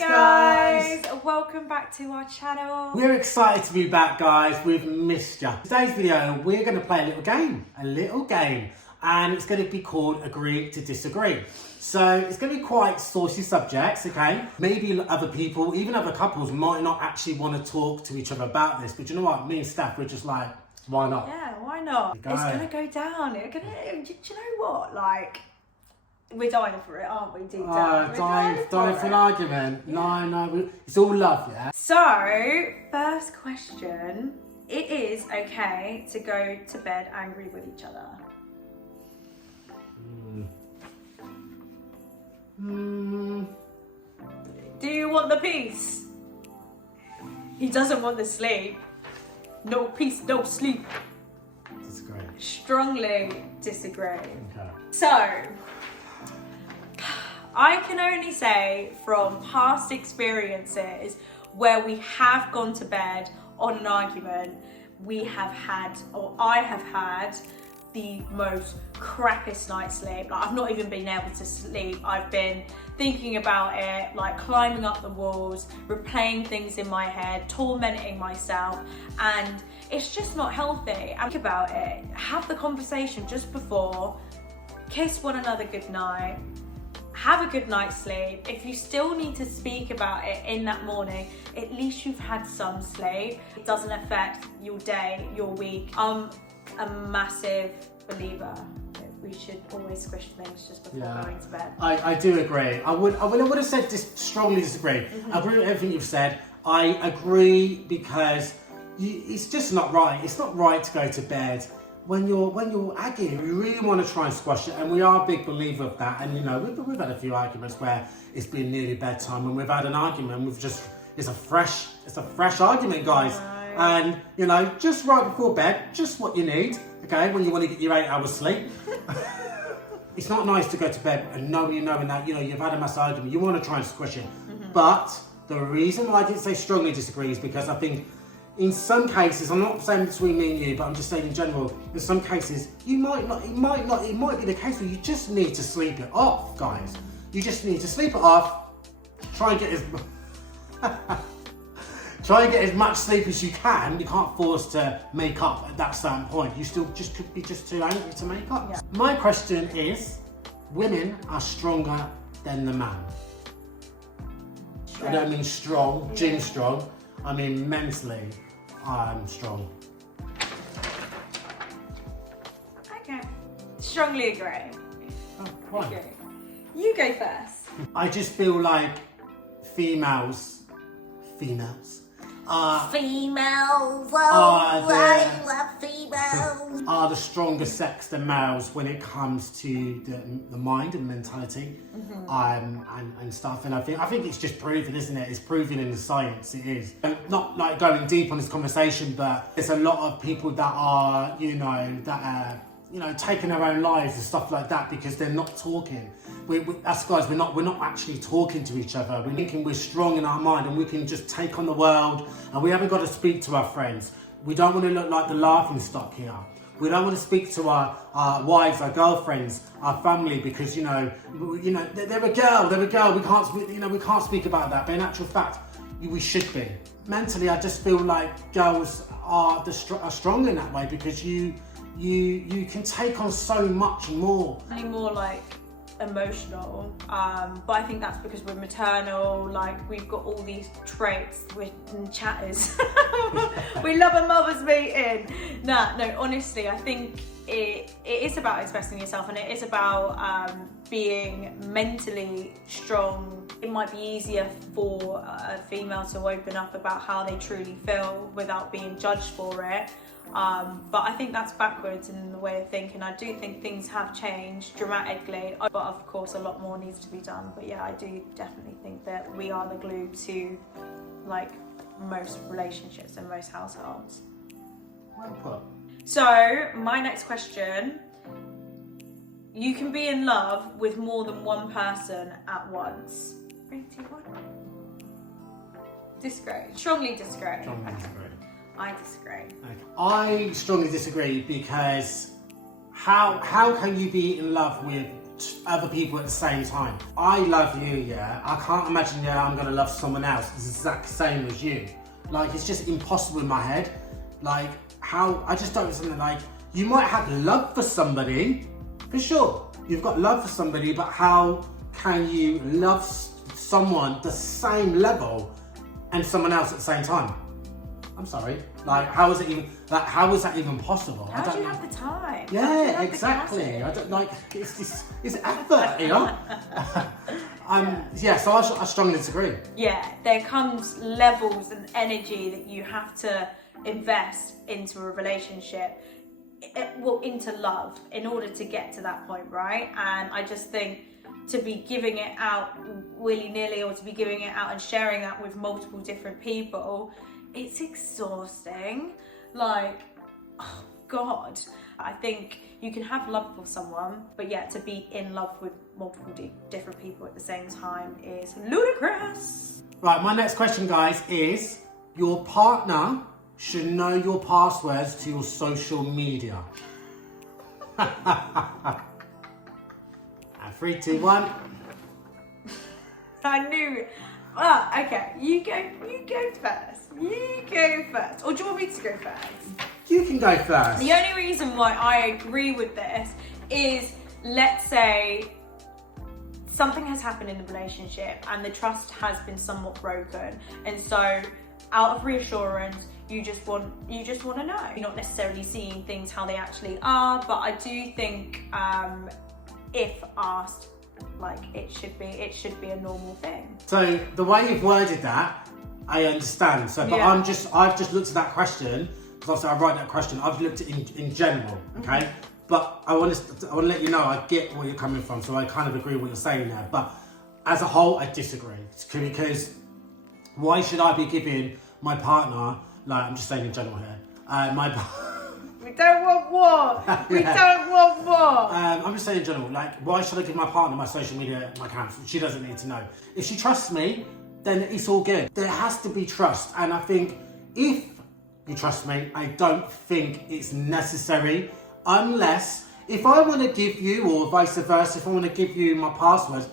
Yes, guys, welcome back to our channel. We're excited to be back, guys. We've missed you. Today's video, we're going to play a little game, and it's going to be called Agree to Disagree. So it's going to be quite saucy subjects, okay? Maybe other people, even other couples, might not actually want to talk to each other about this, but you know what? Me and Steph, we're just like, why not? Yeah, why not? It's going to go down. Do you know what? Like, we're dying for it, aren't we, deep down? Dying for an argument. Yeah. No, it's all love, yeah? So, first question. It is okay to go to bed angry with each other. Do you want the peace? He doesn't want the sleep. No peace, no sleep. Disagree. Strongly disagree. Okay. So, I can only say from past experiences where we have gone to bed on an argument, we have had, or I have had, the most crappiest night's sleep. Like, I've not even been able to sleep. I've been thinking about it, like climbing up the walls, replaying things in my head, tormenting myself, and it's just not healthy. Think about it, have the conversation just before, kiss one another goodnight, have a good night's sleep. If you still need to speak about it in that morning, at least you've had some sleep. It doesn't affect your day, your week. I'm a massive believer that we should always squish things just before going to bed. I do agree. I would have said strongly disagree. I agree with everything you've said. I agree because it's just not right. It's not right to go to bed when you're arguing. You really want to try and squash it, and we are a big believer of that. And you know, we've had a few arguments where it's been nearly bedtime, and we've had an argument. It's a fresh argument, guys. And you know, just right before bed, just what you need. Okay, when you want to get your 8 hours sleep. It's not nice to go to bed and knowing that you've had a mass argument. You want to try and squish it. But the reason why I didn't say strongly disagree is because I think in some cases, I'm not saying between me and you, but I'm just saying in general, in some cases, it might be the case where you just need to sleep it off, guys. You just need to sleep it off, try and get as much sleep as you can. You can't force to make up at that certain point. You still just could be just too angry to make up. Yeah. My question is, women are stronger than the man. I don't mean strong, gym strong. I mean mentally, I'm strong. Okay. Strongly agree. Oh, why? Agree. You go first. I just feel like females I love females. Are the stronger sex than males when it comes to the mind and mentality, and stuff. And I think it's just proven, isn't it? It's proven in the science. It is. Not like going deep on this conversation, but there's a lot of people that are, taking their own lives and stuff like that because they're not talking. Us guys, we're not actually talking to each other. We're thinking we're strong in our mind and we can just take on the world, and we haven't got to speak to our friends. We don't want to look like the laughing stock here. We don't want to speak to our wives, our girlfriends, our family, because they're a girl. We can't speak about that. But in actual fact, we should be. Mentally, I just feel like girls are strong in that way because you can take on so much more. Any more like emotional, but I think that's because we're maternal. Like, we've got all these traits. We're chatters. We love a mother's meeting. No, honestly, I think it is about expressing yourself, and it is about being mentally strong. It might be easier for a female to open up about how they truly feel without being judged for it. But I think that's backwards in the way of thinking. I do think things have changed dramatically, but of course a lot more needs to be done. But yeah, I do definitely think that we are the glue to like most relationships and most households. Well put. So my next question: you can be in love with more than one person at once. 3, 2, 1. Disagree. Strongly disagree. Strongly disagree. I disagree. Okay. I strongly disagree because how can you be in love with other people at the same time. I love you, yeah. I can't imagine, yeah, I'm gonna love someone else the exact same as you. Like, it's just impossible in my head. Like, how, I just don't understand, like, you might have love for somebody, for sure. You've got love for somebody, but how can you love someone the same level and someone else at the same time? I'm sorry. Like, how is it even? Like, how is that even possible? How do you have the time? Yeah, exactly. I don't like. It's effort, you know. Yeah. So I strongly disagree. Yeah, there comes levels and energy that you have to invest into a relationship, well, into love, in order to get to that point, right? And I just think to be giving it out willy-nilly, or to be giving it out and sharing that with multiple different people, it's exhausting. Like, oh God. I think you can have love for someone, but yeah, to be in love with multiple different people at the same time is ludicrous. Right, my next question, guys, is your partner should know your passwords to your social media. 3, 2, 1. I knew. Okay, you go first. You go first. Or do you want me to go first? You can go first. The only reason why I agree with this is, let's say something has happened in the relationship and the trust has been somewhat broken, and so out of reassurance, you just want to know. You're not necessarily seeing things how they actually are, but I do think if asked, like, it should be a normal thing. So the way you've worded that, I understand. So, but Yeah. I've just looked at that question, because obviously I write that question. I've looked at it in general, okay. Mm-hmm. But I want to let you know I get where you're coming from. So I kind of agree with what you're saying there. But as a whole, I disagree, because why should I be giving my partner, like, I'm just saying in general here, We don't want war. We don't want war. I'm just saying in general, like, why should I give my partner my social media, my accounts? She doesn't need to know. If she trusts me, then it's all good. There has to be trust. And I think if you trust me, I don't think it's necessary, unless, if I want to give you, or vice versa, if I want to give you my passwords,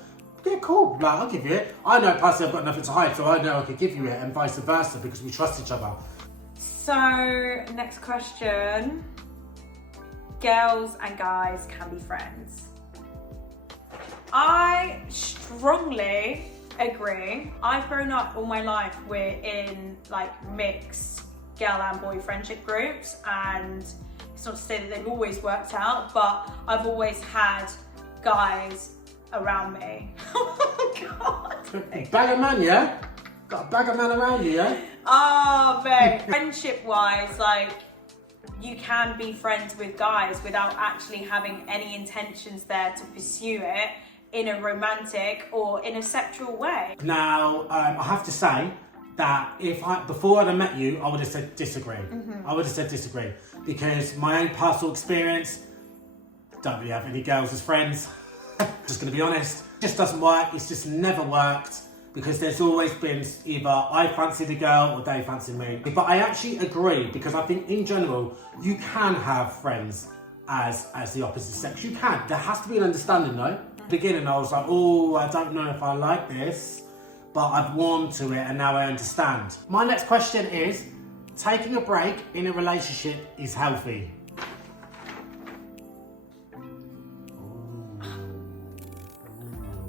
yeah, cool, like, I'll give you it. I know personally I've got nothing to hide, so I know I could give you it, and vice versa, because we trust each other. So, next question. Girls and guys can be friends. I strongly agree. I've grown up all my life in like mixed girl and boy friendship groups, and it's not to say that they've always worked out, but I've always had guys around me. Oh God. Bag of man, yeah? Got a bag of man around you, yeah? Oh, mate. Friendship wise, like, you can be friends with guys without actually having any intentions there to pursue it in a romantic or in a sexual way. Now, I have to say that before I'd have met you, I would have said disagree. I would have said disagree, because my own personal experience, don't really have any girls as friends. Just gonna be honest. It just doesn't work. It's just never worked, because there's always been either I fancied a girl or they fancied me. But I actually agree, because I think in general, you can have friends as the opposite sex. You can. There has to be an understanding though. Beginning, I was like, oh, I don't know if I like this, but I've warmed to it and now I understand. My next question is, taking a break in a relationship is healthy?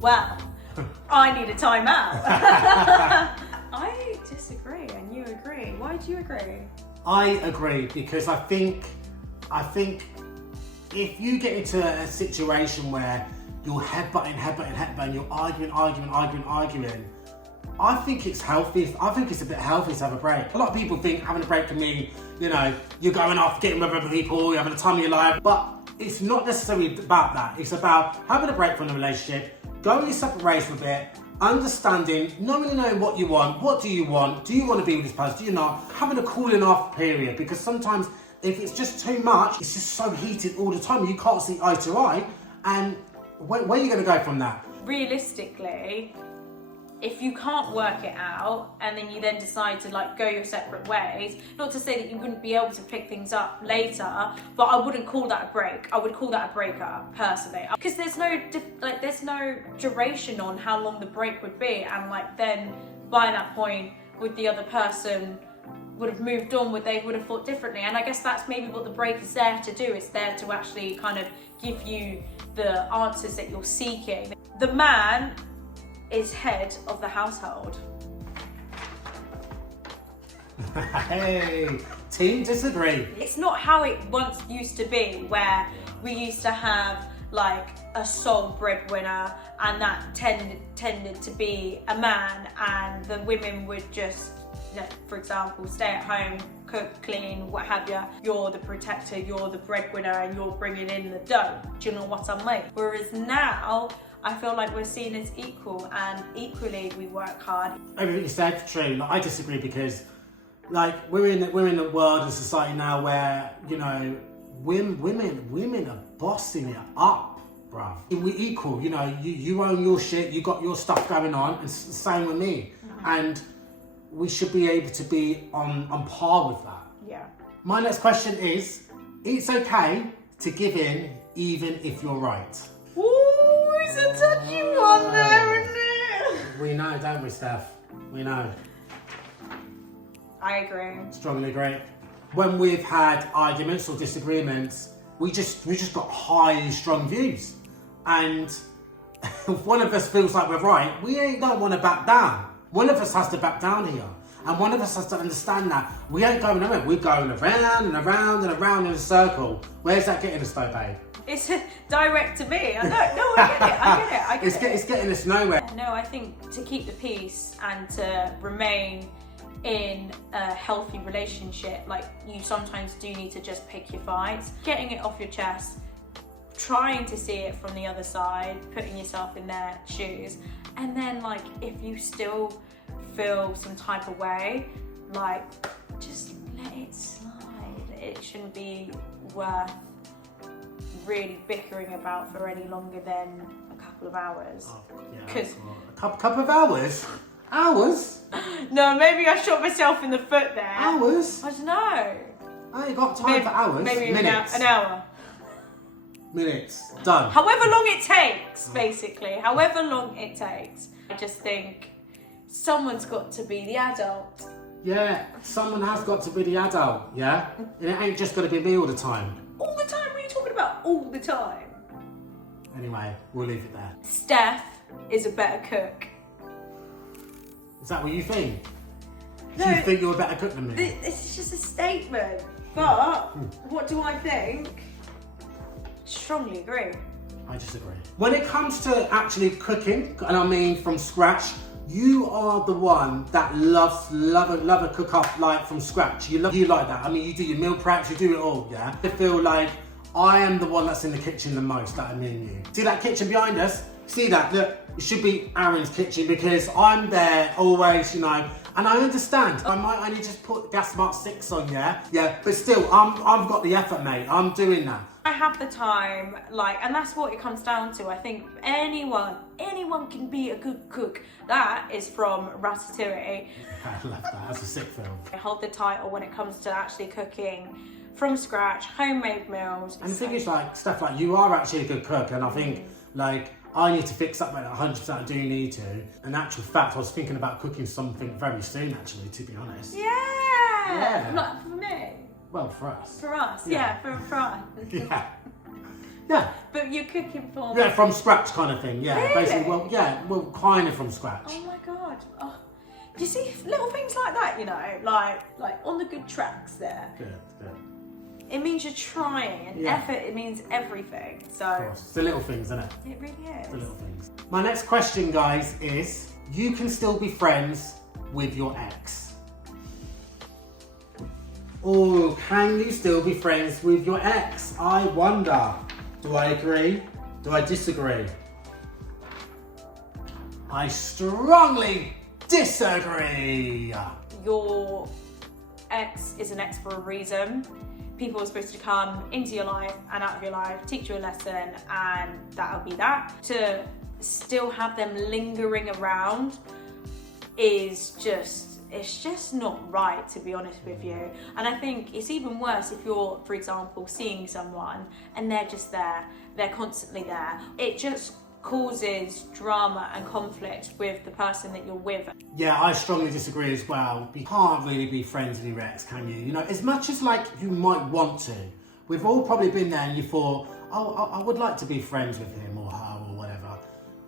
Well, I need a timeout. I disagree and you agree. Why do you agree? I agree, because I think if you get into a situation where you're headbutting, you're arguing, I think it's healthy. I think it's a bit healthy to have a break. A lot of people think having a break can mean, you're going off, getting with other people, you're having the time of your life. But it's not necessarily about that. It's about having a break from the relationship, going your separate ways for a bit, understanding, not really knowing what you want. What do you want? Do you want to be with this person? Do you not? Having a cooling off period, because sometimes if it's just too much, it's just so heated all the time, you can't see eye to eye, and where are you going to go from that? Realistically, if you can't work it out and then you then decide to like go your separate ways, not to say that you wouldn't be able to pick things up later, but I wouldn't call that a break. I would call that a breakup personally, because there's no duration on how long the break would be, and like then by that point would the other person would have moved on, they would have thought differently. And I guess that's maybe what the break is there to do. It's there to actually kind of give you the answers that you're seeking. The man is head of the household. Hey, team disagree. It's not how it once used to be, where we used to have like a sole breadwinner and that tended to be a man, and the women would just, for example, stay at home, cook, clean, what have you. You're the protector, you're the breadwinner, and you're bringing in the dough. Do you know what I mean? Whereas now, I feel like we're seen as equal, and equally we work hard. Everything you said, true. Like, I disagree, because like we're in the world and society now where, you know, women are bossing it up, bruv. We're equal, you know. You own your shit, you got your stuff going on, and it's the same with me. And we should be able to be on par with that. Yeah. My next question is, it's okay to give in even if you're right. Ooh, it's a touchy one there, isn't it? We know, don't we, Steph? We know. I agree. Strongly agree. When we've had arguments or disagreements, we just got highly strong views. And if one of us feels like we're right, we ain't don't want to back down. One of us has to back down here. And one of us has to understand that we ain't going nowhere. We're going around and around and around in a circle. Where's that getting us though, babe? It's direct to me. I get it. It's getting us nowhere. No, I think to keep the peace and to remain in a healthy relationship, like, you sometimes do need to just pick your fights. Getting it off your chest, trying to see it from the other side, putting yourself in their shoes, and then like if you still feel some type of way, like just let it slide. It shouldn't be worth really bickering about for any longer than a couple of hours. Because a couple of hours? Hours? No, maybe I shot myself in the foot there. Hours? I don't know. I ain't got time for hours. Maybe minutes. an hour. Minutes. Done. However long it takes, basically. However long it takes. I just think someone's got to be the adult. Yeah, someone has got to be the adult, yeah? And it ain't just got to be me all the time. All the time? What are you talking about all the time? Anyway, we'll leave it there. Steph is a better cook. Is that what you think? No, Do you think you're a better cook than me? This is just a statement. But what do I think? Strongly agree. I disagree. When it comes to actually cooking, and I mean from scratch, you are the one that love a cook up like from scratch. You like that. I mean, you do your meal preps, you do it all, yeah? I feel like I am the one that's in the kitchen the most out of me and you. See that kitchen behind us? See that? Look, it should be Aaron's kitchen because I'm there always, you know. And I understand. I might only just put gas mark 6 on, yeah? Yeah, but still, I've got the effort, mate. I'm doing that. I have the time, like, and that's what it comes down to. I think anyone can be a good cook. That is from Ratatouille. I love that. That's a sick film. I hold the title when it comes to actually cooking from scratch, homemade meals. And the thing is, like, Steph, like, you are actually a good cook, and I think, like, I need to fix up, like, 100%. I do need to. In actual fact, I was thinking about cooking something very soon, actually, to be honest. Yeah. Not for me. Well, for us. For us, yeah, for us. Yeah. Yeah. But you're cooking for Yeah, from scratch kind of thing, yeah. Really? Basically, well, kind of from scratch. Oh my god. Oh. Do you see little things like that, you know? Like on the good tracks there. Good. It means you're trying, and effort, it means everything. So Of course. It's the little things, isn't it? it really is. The little things. My next question, guys, is you can still be friends with your ex. Or can you still be friends with your ex? I wonder. Do I agree? Do I disagree? I strongly disagree. Your ex is an ex for a reason. People are supposed to come into your life and out of your life, teach you a lesson, and that'll be that. To still have them lingering around, is just, it's just not right, to be honest with you. And I think it's even worse if you're, for example, seeing someone and they're just there, they're constantly there. It just causes drama and conflict with the person that you're with. Yeah, I strongly disagree as well. You can't really be friends with your ex, can you? You know, as much as like you might want to, we've all probably been there and you thought, oh, I would like to be friends with him or her or whatever.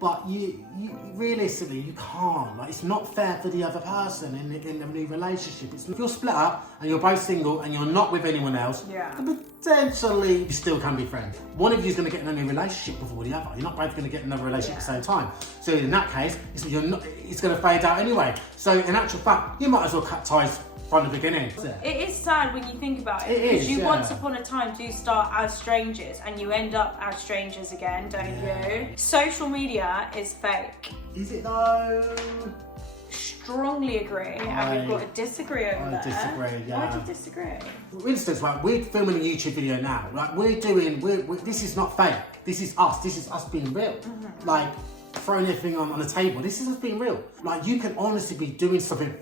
But you realistically, you can't. Like, it's not fair for the other person in a new relationship. If you're split up and you're both single and you're not with anyone else, then potentially you still can be friends. One of you is going to get in a new relationship before the other. You're not both going to get another relationship at the same time. So in that case, it's going to fade out anyway. So in actual fact, you might as well cut ties from the beginning. It is sad when you think about it, because you once upon a time do start as strangers and you end up as strangers again, don't you? Social media is fake. Is it though? Strongly agree, and we've got to disagree over there. I disagree, yeah. Why do you disagree? For instance, like, we're filming a YouTube video now. Like, we're this is not fake. This is us being real. Like, throwing everything on the table. This is us being real. Like, you can honestly be doing something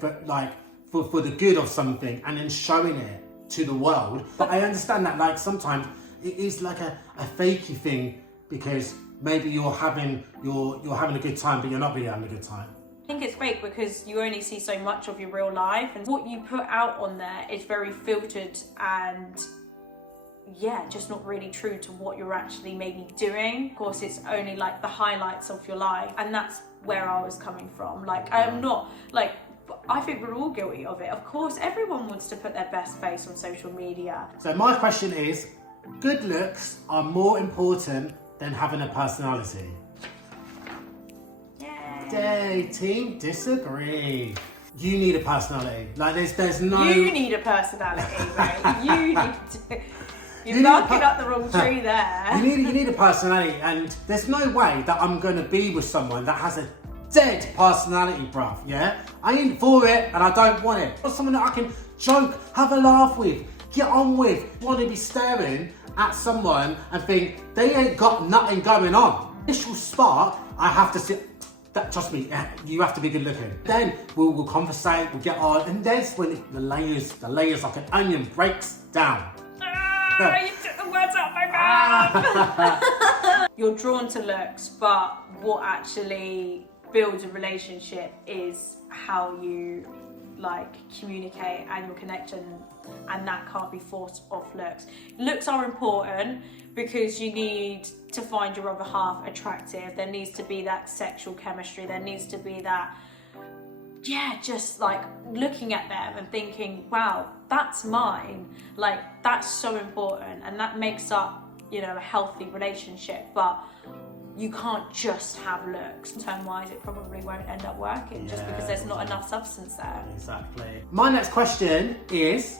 for the good of something and then showing it to the world. But I understand that, like, sometimes it is like a fakey thing, because maybe you're having a good time, but you're not really having a good time. I think it's fake because you only see so much of your real life, and what you put out on there is very filtered and just not really true to what you're actually maybe doing. Of course, it's only like the highlights of your life, and that's where I was coming from. Like, I'm not like, I think we're all guilty of it. Of course, everyone wants to put their best face on social media. So my question is, good looks are more important than having a personality? Yay, team disagree. You need a personality. Like, there's no... You need a personality, right? You need to... You're barking up the wrong tree there. You need a personality, and there's no way that I'm going to be with someone that has a dead personality, bruv, yeah? I ain't for it, and I don't want it. I want someone that I can joke, have a laugh with, get on with. I want to be staring at someone and think, they ain't got nothing going on. Initial spark, I have to sit... Trust me, you have to be good looking. Then we'll conversate, we'll get on, and that's when the layers like an onion breaks down. You took the words out my mouth. You're drawn to looks, but what actually builds a relationship is how you like communicate and your connection, and that can't be forced off looks. Looks are important because you need to find your other half attractive. There needs to be that sexual chemistry. There needs to be that, just like looking at them and thinking, wow, that's mine. Like, that's so important, and that makes up, a healthy relationship. But you can't just have looks. Term-wise, it probably won't end up working just because there's not enough substance there. Exactly. My next question is,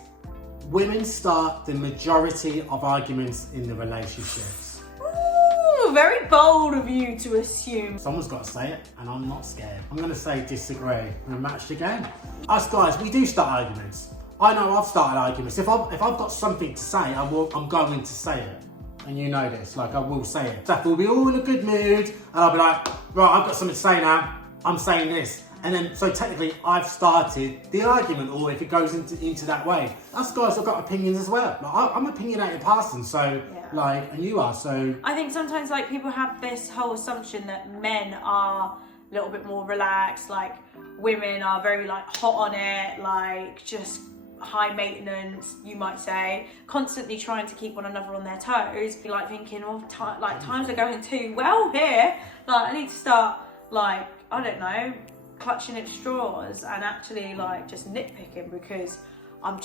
women start the majority of arguments in the relationships. Ooh, very bold of you to assume. Someone's got to say it, and I'm not scared. I'm going to say disagree. We're matched again. Us guys, we do start arguments. I know I've started arguments. If I've got something to say, I'm going to say it. And you know this, like, I will say it. So we'll be all in a good mood, and I'll be like, right, I've got something to say now. I'm saying this. And then, so technically, I've started the argument, or if it goes into that way. Us guys have got opinions as well. Like, I'm an opinionated person, so, and you are, so... I think sometimes, like, people have this whole assumption that men are a little bit more relaxed, like, women are very, like, hot on it, like, just high maintenance, you might say, constantly trying to keep one another on their toes, be like thinking, times are going too well here, like, I need to start, like, I don't know, clutching at straws and actually, like, just nitpicking because I'm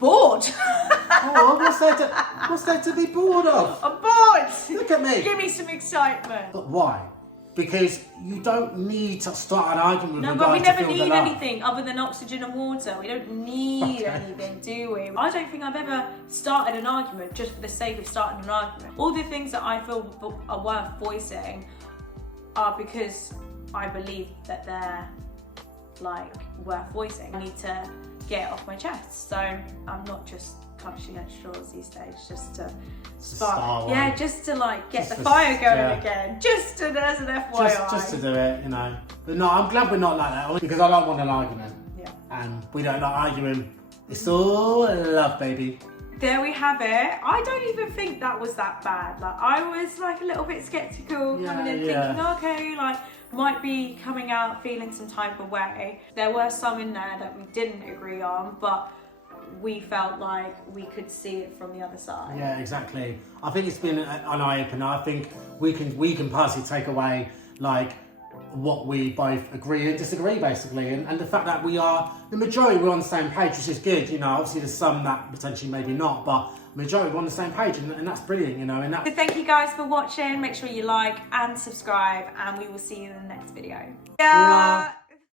bored. What's there to be bored of? I'm bored. Look at me. Give me some excitement. But why? Because you don't need to start an argument with No, a but guy we to never feel the need love. anything other than oxygen and water. We don't need anything, do we? I don't think I've ever started an argument just for the sake of starting an argument. All the things that I feel are worth voicing are because I believe that they're, like, worth voicing. I need to get it off my chest. So I'm not just punching at straws these days, just to start yeah, one. just to like get Just the to- fire going yeah. again, just to, as an FYI. Just to do it, you know. But no, I'm glad we're not like that because I don't want an argument. Yeah. And we don't like arguing. It's all love, baby. There we have it. I don't even think that was that bad. Like, I was like a little bit skeptical coming in thinking, okay, like might be coming out feeling some type of way. There were some in there that we didn't agree on, but we felt like we could see it from the other side. Yeah, exactly. I think it's been an eye-opener. I think we can personally take away like what we both agree and disagree, basically, and the fact that the majority we're on the same page, which is good. You know, obviously there's some that potentially maybe not, but majority we're on the same page, and that's brilliant. You know, and that. So thank you guys for watching. Make sure you like and subscribe, and we will see you in the next video. Yeah.